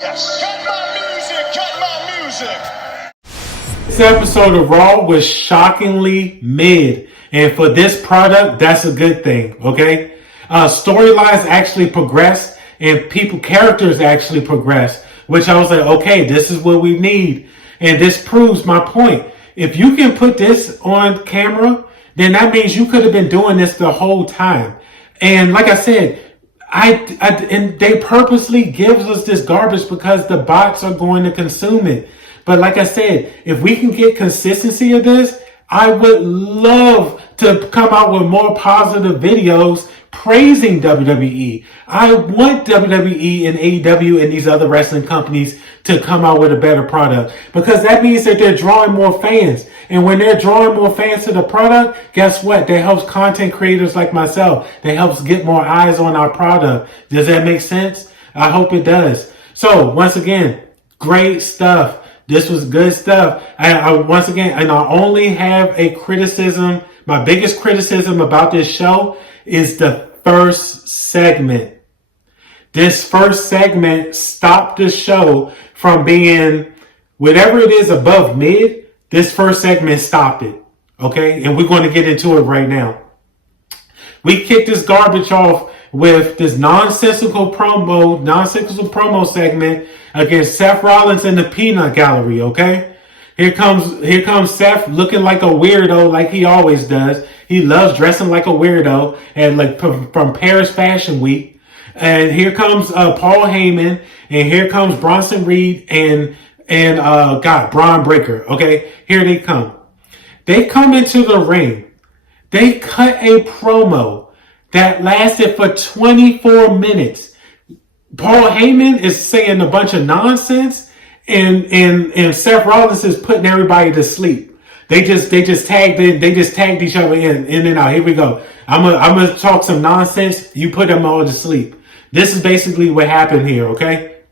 Yes. Cut my music, cut my music. This episode of Raw was shockingly mid. And for this product, that's a good thing, okay? Storylines actually progressed and characters actually progressed, which I was like, okay, this is what we need. And this proves my point. If you can put this on camera, then that means you could have been doing this the whole time. And like I said, and they purposely gives us this garbage because the bots are going to consume it. But like I said, if we can get consistency of this, I would love to come out with more positive videos praising WWE. I want WWE and AEW and these other wrestling companies to come out with a better product, because that means that they're drawing more fans. And when they're drawing more fans to the product, guess what? That helps content creators like myself. That helps get more eyes on our product. Does that make sense? I hope it does. So once again, great stuff. This was good stuff. Once again, I only have a criticism. My biggest criticism about this show is the first segment. This first segment stopped the show from being whatever it is above mid. This first segment stopped it. Okay? And we're going to get into it right now. We kicked this garbage off with this nonsensical promo segment against Seth Rollins and the Peanut Gallery, okay? Here comes Seth looking like a weirdo like he always does. He loves dressing like a weirdo, and like from Paris Fashion Week. And here comes Paul Heyman, and here comes Bronson Reed and Braun Breaker, okay? Here they come. They come into the ring. They cut a promo that lasted for 24 minutes. Paul Heyman is saying a bunch of nonsense, and Seth Rollins is putting everybody to sleep. They just tagged each other in and out. Here we go. I'm gonna talk some nonsense. You put them all to sleep. This is basically what happened here, okay?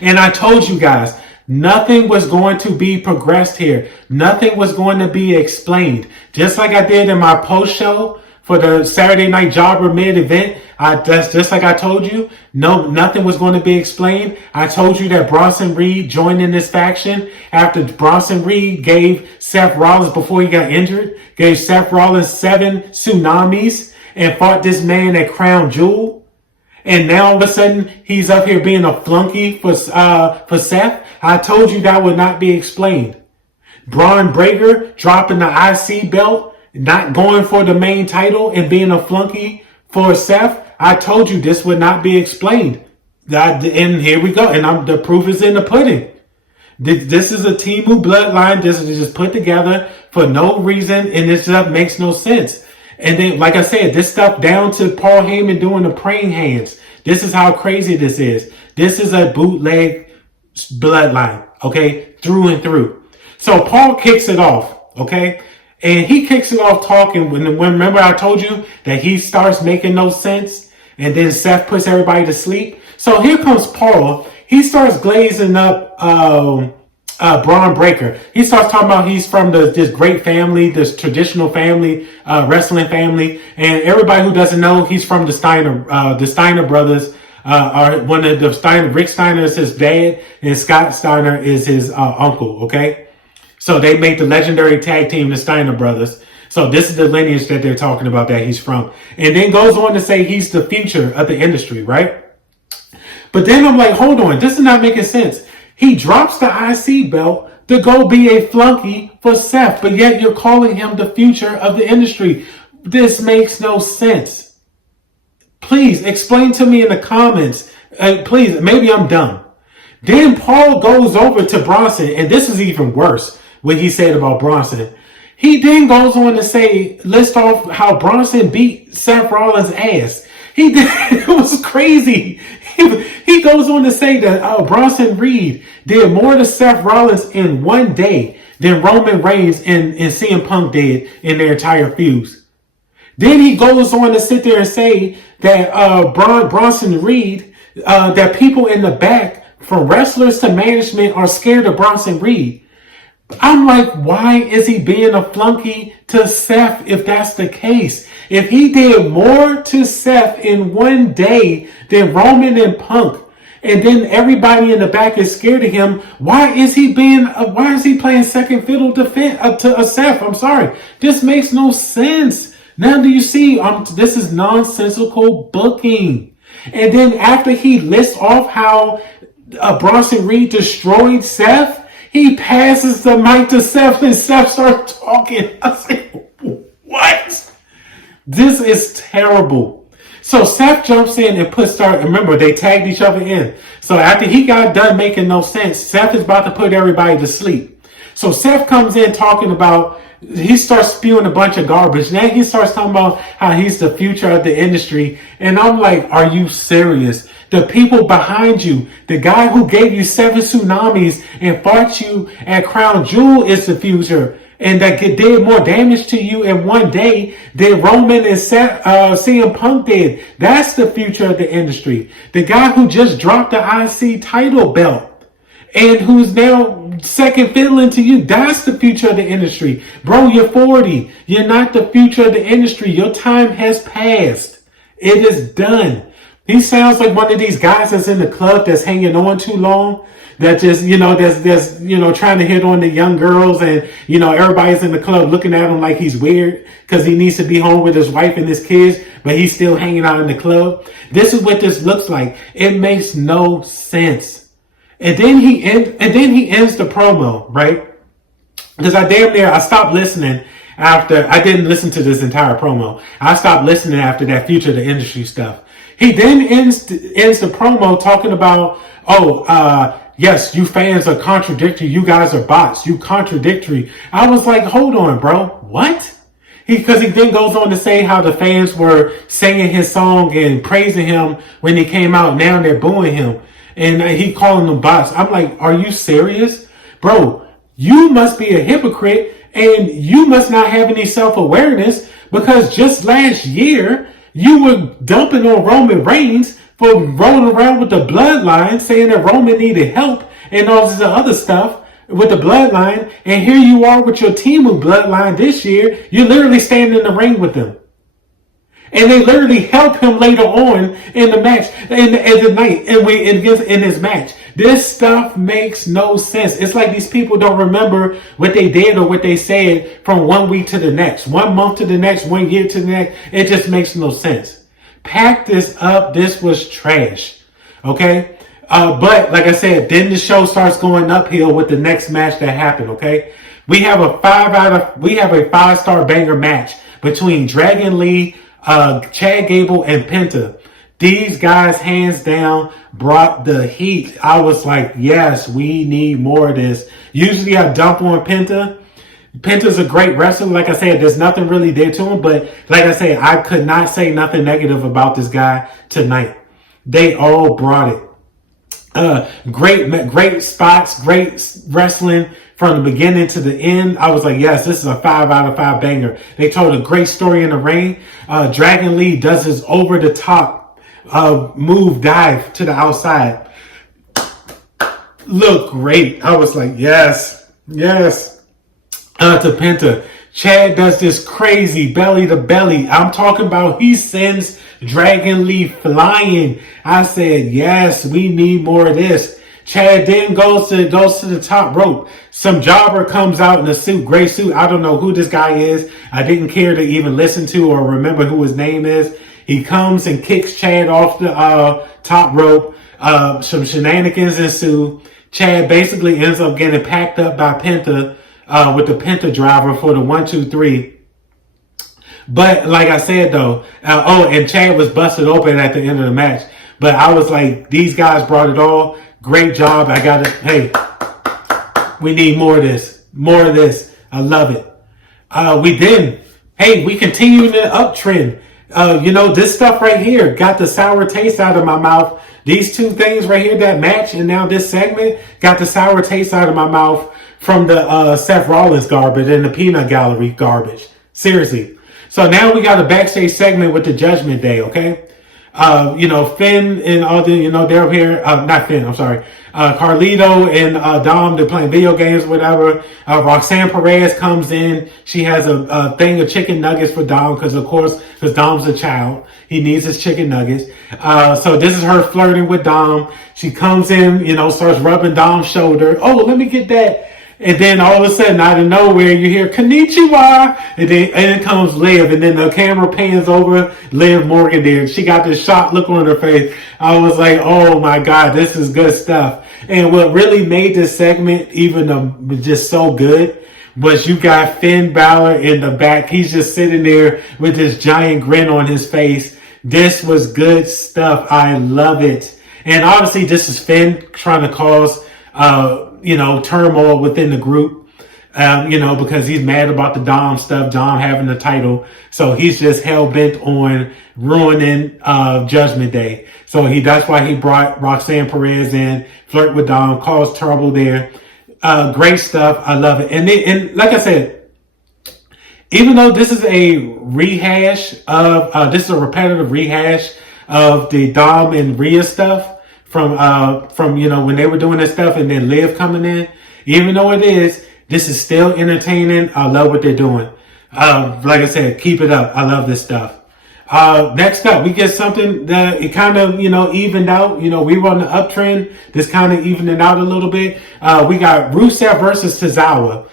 And I told you guys, nothing was going to be progressed here. Nothing was going to be explained. Just like I did in my post show for the Saturday Night Jobber mid event, that's just like I told you. No, nothing was going to be explained. I told you that Bronson Reed joined in this faction after Bronson Reed gave Seth Rollins, before he got injured, gave Seth Rollins 7 tsunamis and fought this man at Crown Jewel. And now all of a sudden he's up here being a flunky for Seth. I told you that would not be explained. Braun Breaker dropping the IC belt, not going for the main title and being a flunky for Seth. I told you this would not be explained. And here we go. And the proof is in the pudding. This is a Temu bloodline. This is just put together for no reason. And this stuff makes no sense. And then, like I said, this stuff down to Paul Heyman doing the praying hands. This is how crazy this is. This is a bootleg bloodline, okay, through and through. So Paul kicks it off, okay, and he kicks it off talking. When remember I told you that he starts making no sense, and then Seth puts everybody to sleep. So here comes Paul. He starts glazing up Braun Breaker. He starts talking about he's from this great family, this traditional family, wrestling family, and everybody who doesn't know, he's from the Steiner brothers. Are one of the Steiner. Rick Steiner is his dad, and Scott Steiner is his uncle. Okay, so they make the legendary tag team, the Steiner brothers. So this is the lineage that they're talking about that he's from, and then goes on to say he's the future of the industry, right? But then I'm like, hold on, this is not making sense. He drops the IC belt to go be a flunky for Seth, but yet you're calling him the future of the industry. This makes no sense. Please explain to me in the comments. Please, maybe I'm dumb. Then Paul goes over to Bronson, and this is even worse, what he said about Bronson. He then goes on to list off how Bronson beat Seth Rollins' ass. It was crazy. He goes on to say that Bronson Reed did more to Seth Rollins in one day than Roman Reigns and CM Punk did in their entire feuds. Then he goes on to sit there and say that Bronson Reed, that people in the back, from wrestlers to management, are scared of Bronson Reed. I'm like, why is he being a flunky to Seth if that's the case? If he did more to Seth in one day than Roman and Punk, And then everybody in the back is scared of him. Why is he playing second fiddle to Seth? I'm sorry. This makes no sense. Now do you see, this is nonsensical booking. And then after he lists off how Bronson Reed destroyed Seth, he passes the mic to Seth and Seth starts talking. I said, what? This is terrible. So Seth jumps in and remember, they tagged each other in. So after he got done making no sense, Seth is about to put everybody to sleep. So Seth comes in talking about, he starts spewing a bunch of garbage. Then he starts talking about how he's the future of the industry. And I'm like, are you serious? The people behind you, the guy who gave you 7 tsunamis and fought you at Crown Jewel is the future. And that did more damage to you in one day than Roman and CM Punk did. That's the future of the industry. The guy who just dropped the IC title belt and who's now second fiddling to you, that's the future of the industry. Bro, you're 40. You're not the future of the industry. Your time has passed. It is done. He sounds like one of these guys that's in the club that's hanging on too long. That just, that's trying to hit on the young girls and, everybody's in the club looking at him like he's weird because he needs to be home with his wife and his kids, but he's still hanging out in the club. This is what this looks like. It makes no sense. And then he ends the promo, right? Because I stopped listening I didn't listen to this entire promo. I stopped listening after that future of the industry stuff. He then ends the promo talking about, yes, you fans are contradictory. You guys are bots. You contradictory. I was like, hold on, bro. What? Because he then goes on to say how the fans were singing his song and praising him when he came out. Now they're booing him. And he calling them bots. I'm like, are you serious? Bro, you must be a hypocrite and you must not have any self-awareness because just last year, you were dumping on Roman Reigns for rolling around with the bloodline, saying that Roman needed help and all this other stuff with the bloodline. And here you are with your team with bloodline this year. You're literally standing in the ring with them. And they literally help him later on in the match, in the night, in his match. This stuff makes no sense. It's like these people don't remember what they did or what they said from 1 week to the next, 1 month to the next, 1 year to the next. It just makes no sense. Pack this up. This was trash. Okay? But like I said, then the show starts going uphill with the next match that happened. Okay? We have a 5-star banger match between Dragon Lee, Chad Gable, and Penta. These guys, hands down, brought the heat. I was like, yes, we need more of this. Usually I dump on Penta. Penta's a great wrestler. Like I said, there's nothing really there to him. But like I said, I could not say nothing negative about this guy tonight. They all brought it. Great spots, great wrestling from the beginning to the end. I was like, yes, this is a 5 out of 5 banger. They told a great story in the ring. Dragon Lee does his over the top move dive to the outside. Look great. I was like, yes. To Penta. Chad does this crazy belly to belly. I'm talking about he sends Dragon Lee flying. I said, yes, we need more of this. Chad then goes to the top rope. Some jobber comes out in a suit, gray suit. I don't know who this guy is. I didn't care to even listen to or remember who his name is. He comes and kicks Chad off the top rope. Some shenanigans ensue. Chad basically ends up getting packed up by Penta with the Penta driver for the 1, 2, 3. But like I said though, and Chad was busted open at the end of the match. But I was like, these guys brought it all. Great job. Hey, we need more of this. More of this. I love it. We continue in the uptrend. This stuff right here got the sour taste out of my mouth. These two things right here, that match and now this segment, got the sour taste out of my mouth from the Seth Rollins garbage and the peanut gallery garbage. Seriously. So now we got a backstage segment with the Judgment Day, okay? Finn and all they're here. Not Finn, I'm sorry. Carlito and Dom, they're playing video games, whatever. Roxanne Perez comes in. She has a thing of chicken nuggets for Dom because Dom's a child. He needs his chicken nuggets. So this is her flirting with Dom. She comes in, starts rubbing Dom's shoulder. Oh, let me get that. And then all of a sudden, out of nowhere, you hear Konnichiwa, and then comes Liv, and then the camera pans over Liv Morgan there. She got this shocked look on her face. I was like, oh my God, this is good stuff. And what really made this segment even just so good was you got Finn Balor in the back. He's just sitting there with this giant grin on his face. This was good stuff. I love it. And obviously, this is Finn trying to cause turmoil within the group, because he's mad about the Dom stuff, Dom having the title. So he's just hell bent on ruining Judgment Day. So that's why he brought Roxanne Perez in, flirt with Dom, cause trouble there. Great stuff. I love it. And like I said, even though this is a repetitive rehash of the Dom and Rhea stuff, from when they were doing this stuff and then Liv coming in, even though this is still entertaining. I love what they're doing. Like I said, keep it up. I love this stuff. Next up, we get something that it kind of, evened out. We were on the uptrend. This kind of evened it out a little bit. We got Rusev versus Tozawa.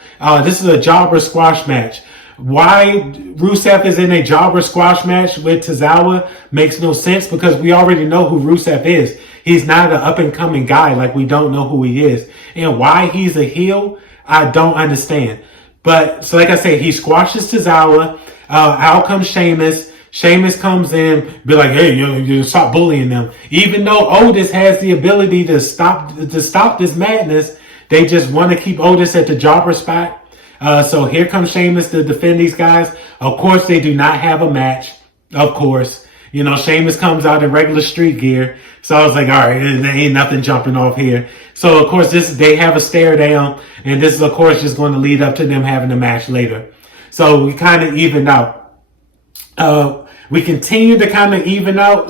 This is a jobber squash match. Why Rusev is in a jobber squash match with Tozawa makes no sense because we already know who Rusev is. He's not an up-and-coming guy like we don't know who he is. And why he's a heel, I don't understand. But, so like I said, he squashes Tozawa. Out comes Sheamus. Sheamus comes in, be like, hey, you stop bullying them. Even though Otis has the ability to stop this madness, they just want to keep Otis at the jobber spot. So here comes Sheamus to defend these guys. Of course, they do not have a match. Of course. Sheamus comes out in regular street gear. So I was like, all right, there ain't nothing jumping off here. So, of course, they have a stare down. And this is, of course, just going to lead up to them having a match later. So we kind of evened out. We continue to kind of even out,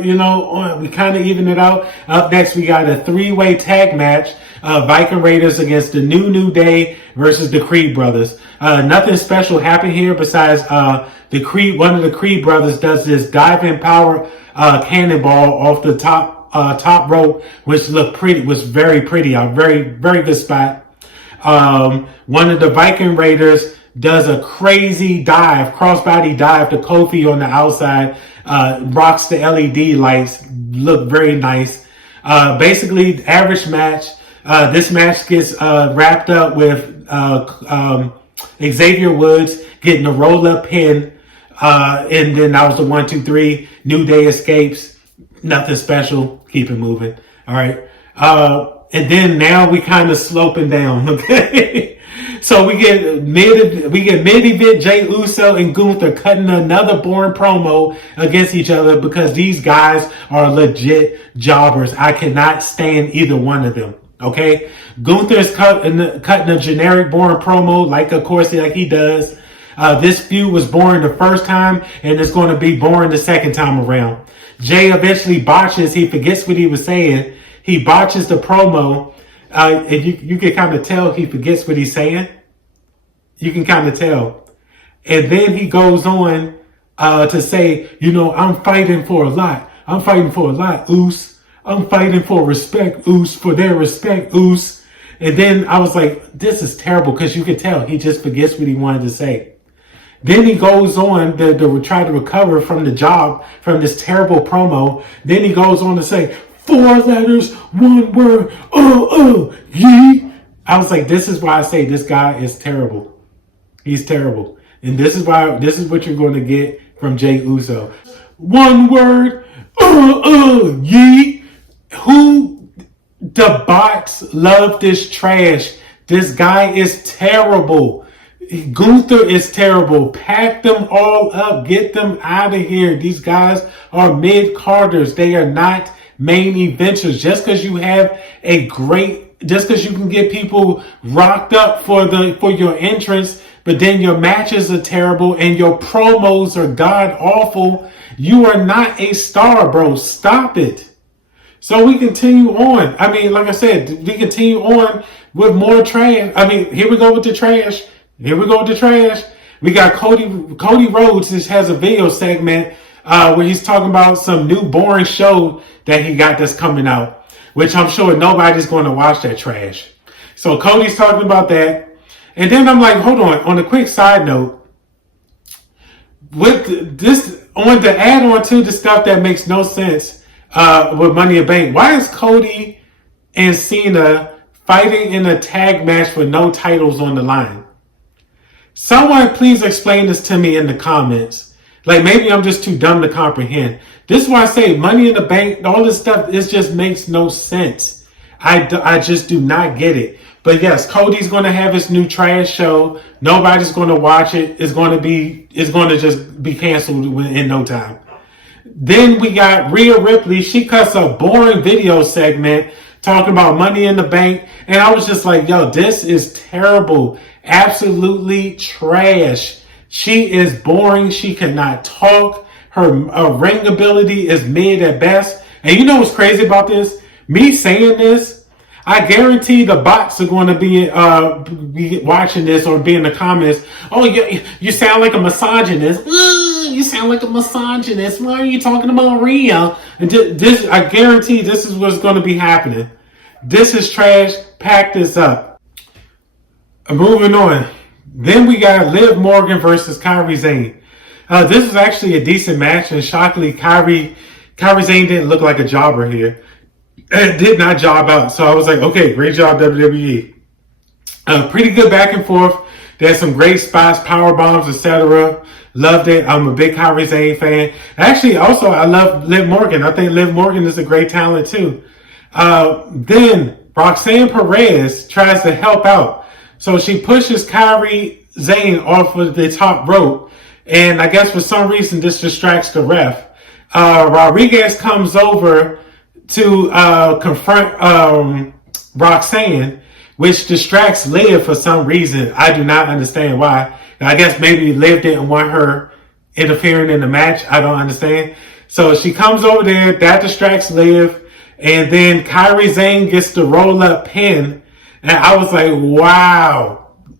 we kind of even it out. Up next, we got a 3-way tag match. Viking Raiders against the New Day versus the Creed brothers. Nothing special happened here besides, one of the Creed brothers does this diving power, cannonball off the top rope, which was very pretty. A very, very good spot. One of the Viking Raiders does a crazy dive, crossbody dive to Kofi on the outside, rocks the LED lights, look very nice. Basically, average match. This match gets wrapped up with Xavier Woods getting a roll-up pin, and then that was the 1, 2, 3. New Day escapes. Nothing special. Keep it moving. All right. And then now we kind of sloping down. Okay. So we get mid-event Jey Uso and Gunther cutting another boring promo against each other because these guys are legit jobbers. I cannot stand either one of them. Okay, Gunther is cutting a generic boring promo like he does. This feud was boring the first time and it's going to be boring the second time around. Jay eventually botches. He forgets what he was saying. He botches the promo. And you can kind of tell he forgets what he's saying. You can kind of tell. And then he goes on to say, I'm fighting for a lot. I'm fighting for a lot, Oos. I'm fighting for respect, Oos, for their respect, Oos. And then I was like, this is terrible because you could tell he just forgets what he wanted to say. Then he goes on to try to recover from from this terrible promo. Then he goes on to say, 4 letters, 1 word, yee. I was like, this is why I say this guy is terrible. He's terrible. And this is what you're going to get from Jey Uso. 1 word, yee. The bots love this trash. This guy is terrible. Gunther is terrible. Pack them all up. Get them out of here. These guys are mid-carders. They are not main eventers. Just because you can get people rocked up for your entrance but then your matches are terrible and your promos are god awful. You are not a star, bro. Stop it. So we continue on. I mean, like I said, we continue on with more trash. I mean, here we go with the trash. Here we go with the trash. We got Cody Rhodes. This has a video segment where he's talking about some new boring show that he got that's coming out, which I'm sure nobody's going to watch that trash. So Cody's talking about that. And then I'm like, hold on a quick side note. With this, on the add on to the stuff that makes no sense with Money in the Bank, why is Cody and Cena fighting in a tag match with no titles on the line? Someone please explain this to me in the comments. Like, maybe I'm just too dumb to comprehend. This is why I say Money in the Bank, all this stuff, it just makes no sense. I just do not get it. But yes, Cody's going to have his new trash show. Nobody's going to watch it. It's going to just be canceled in no time. Then we got Rhea Ripley. She cuts a boring video segment talking about Money in the Bank. And I was just like, yo, this is terrible. Absolutely trash. She is boring. She cannot talk. Her ring ability is mid at best. And you know what's crazy about this? Me saying this, I guarantee the bots are going to be watching this or be in the comments. Oh, you sound like a misogynist. You sound like a misogynist. Why are you talking about Rhea? And this, I guarantee this is what's going to be happening. This is trash. Pack this up. Moving on. Then we got Liv Morgan versus Kairi Sane. This is actually a decent match, and shockingly, Kairi Sane didn't look like a jobber here. It did not job out. So I was like, okay, great job, WWE. Pretty good back and forth. There's some great spots, power bombs, etc. Loved it. I'm a big Kairi Sane fan. Actually, also, I love Liv Morgan. I think Liv Morgan is a great talent, too. Then Roxanne Perez tries to help out. So she pushes Kairi Sane off of the top rope. And I guess for some reason, this distracts the ref. Rodriguez comes over to confront Roxanne, which distracts Liv for some reason. I do not understand why. I guess maybe Liv didn't want her interfering in the match. I don't understand. So she comes over there. That distracts Liv. And then Kairi Sane gets the roll-up pin. And I was like, wow.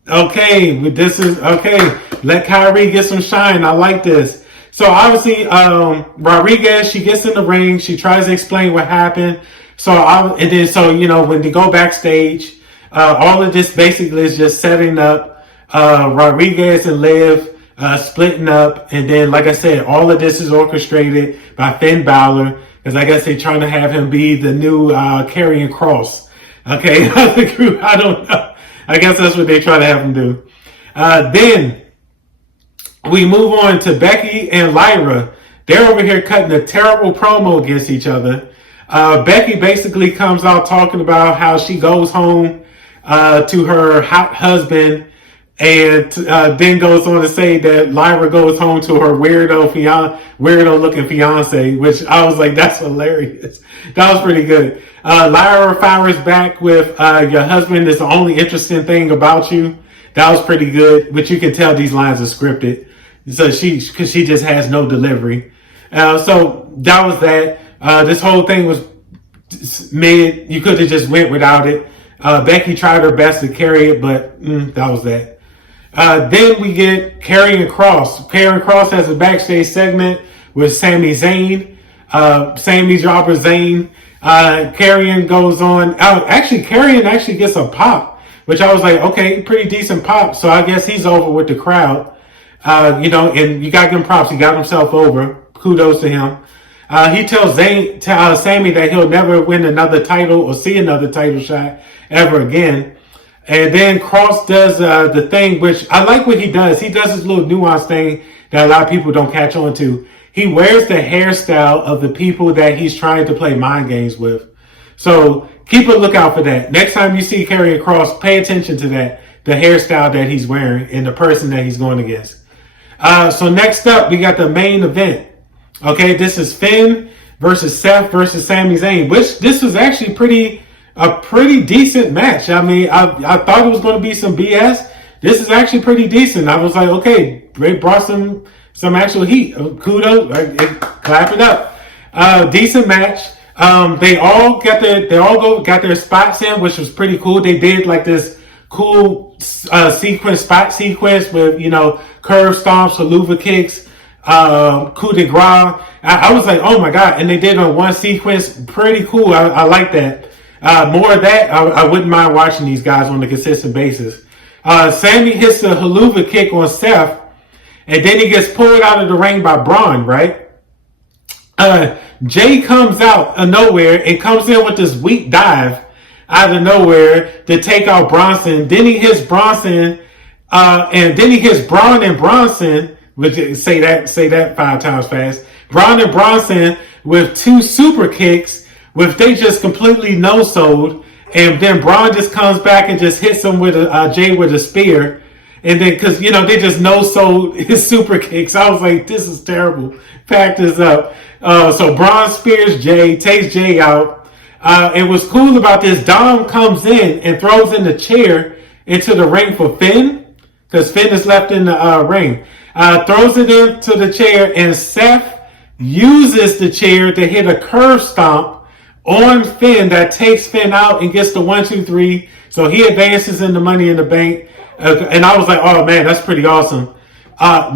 Okay, this is okay. Let Kairi get some shine. I like this. So obviously, Rodriguez, she gets in the ring. She tries to explain what happened. So when they go backstage, all of this basically is just setting up Rodriguez and Liv splitting up. And then, like I said, all of this is orchestrated by Finn Balor, because I guess they're trying to have him be the new Karrion Kross. Okay, I don't know. I guess that's what they try to have him do. Then we move on to Becky and Lyra. They're over here cutting a terrible promo against each other. Becky basically comes out talking about how she goes home to her hot husband, and then goes on to say that Lyra goes home to her weirdo looking fiance, which I was like, that's hilarious. That was pretty good. Lyra fires back with your husband is the only interesting thing about you. That was pretty good, but you can tell these lines are scripted. So because she just has no delivery. So that was that. This whole thing was mid. You could have just went without it. Becky tried her best to carry it, but that was that. Then we get Karrion Kross. Karrion Kross has a backstage segment with Sami Zayn. Sami Jobber Zayn. Karrion goes on. Karrion actually gets a pop, which I was like, okay, pretty decent pop. So I guess he's over with the crowd. And you got to give him props. He got himself over. Kudos to him. He tells Sami that he'll never win another title or see another title shot ever again. And then Kross does the thing, which I like what he does. He does this little nuanced thing that a lot of people don't catch on to. He wears the hairstyle of the people that he's trying to play mind games with. So keep a lookout for that. Next time you see Karrion Kross, pay attention to that. The hairstyle that he's wearing and the person that he's going against. So next up, we got the main event. Okay, this is Finn versus Seth versus Sami Zayn, which this was actually a pretty decent match. I mean, I thought it was going to be some BS, this is actually pretty decent. I was like, okay, they brought some actual heat. Kudos, clap it up. Decent match. They all got their spots in, which was pretty cool. They did like this cool spot sequence with, you know, curve stomps, haluva kicks, coup de grace. I was like, oh my god! And they did on one sequence, pretty cool. I like that. More of that. I wouldn't mind watching these guys on a consistent basis. Sammy hits the haluva kick on Seth, and then he gets pulled out of the ring by Braun, right? Jay comes out of nowhere and comes in with this weak dive out of nowhere to take out Bronson. Then he hits Bronson, and then he hits Braun and Bronson. Which say that 5 times fast. Braun and Bronson with 2 super kicks, which they just completely no-sold. And then Braun just comes back and just hits him with Jay with a spear. And then, because, you know, they just no-sold his super kicks. I was like, this is terrible. Pack this up. So Braun spears Jay, takes Jay out. And what's cool about this, Dom comes in and throws in the chair into the ring for Finn. Because Finn is left in the ring. Throws it into the chair, and Seth uses the chair to hit a curve stomp on Finn that takes Finn out and gets the 1, 2, 3. So he advances in the Money in the Bank. And I was like, oh man, that's pretty awesome.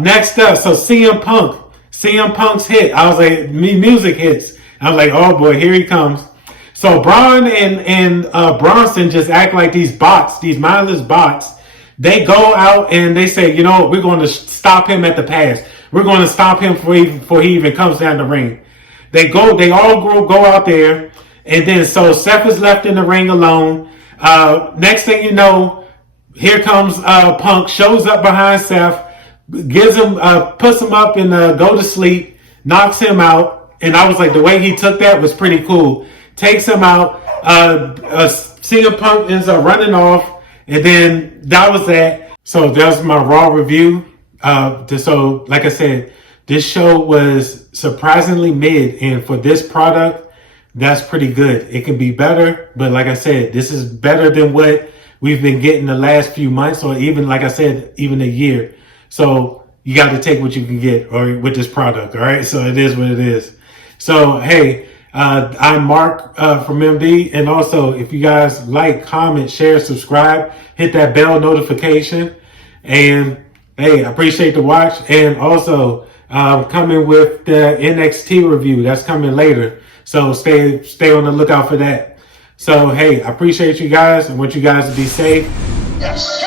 Next up, so CM Punk's hit. I was like, music hits. I was like, oh boy, here he comes. So Braun and Bronson just act like these bots, these mindless bots. They go out and they say, you know, we're going to stop him at the pass. We're going to stop him before he even comes down the ring. They all go out there. And then so Seth is left in the ring alone. Next thing you know, here comes Punk, shows up behind Seth, gives him, puts him up and go to sleep, knocks him out. And I was like, the way he took that was pretty cool. Takes him out. CM Punk ends up running off. And then that was that. So that was my Raw review. So like I said, this show was surprisingly mid. And for this product, that's pretty good. It can be better. But like I said, this is better than what we've been getting the last few months, or even, like I said, even a year. So you got to take what you can get or with this product. All right. So it is what it is. So, hey, I'm Mark from MD. And also, if you guys like, comment, share, subscribe, hit that bell notification. And hey, I appreciate the watch. And also, coming with the NXT review. That's coming later. So stay on the lookout for that. So, hey, I appreciate you guys. I want you guys to be safe. Yes.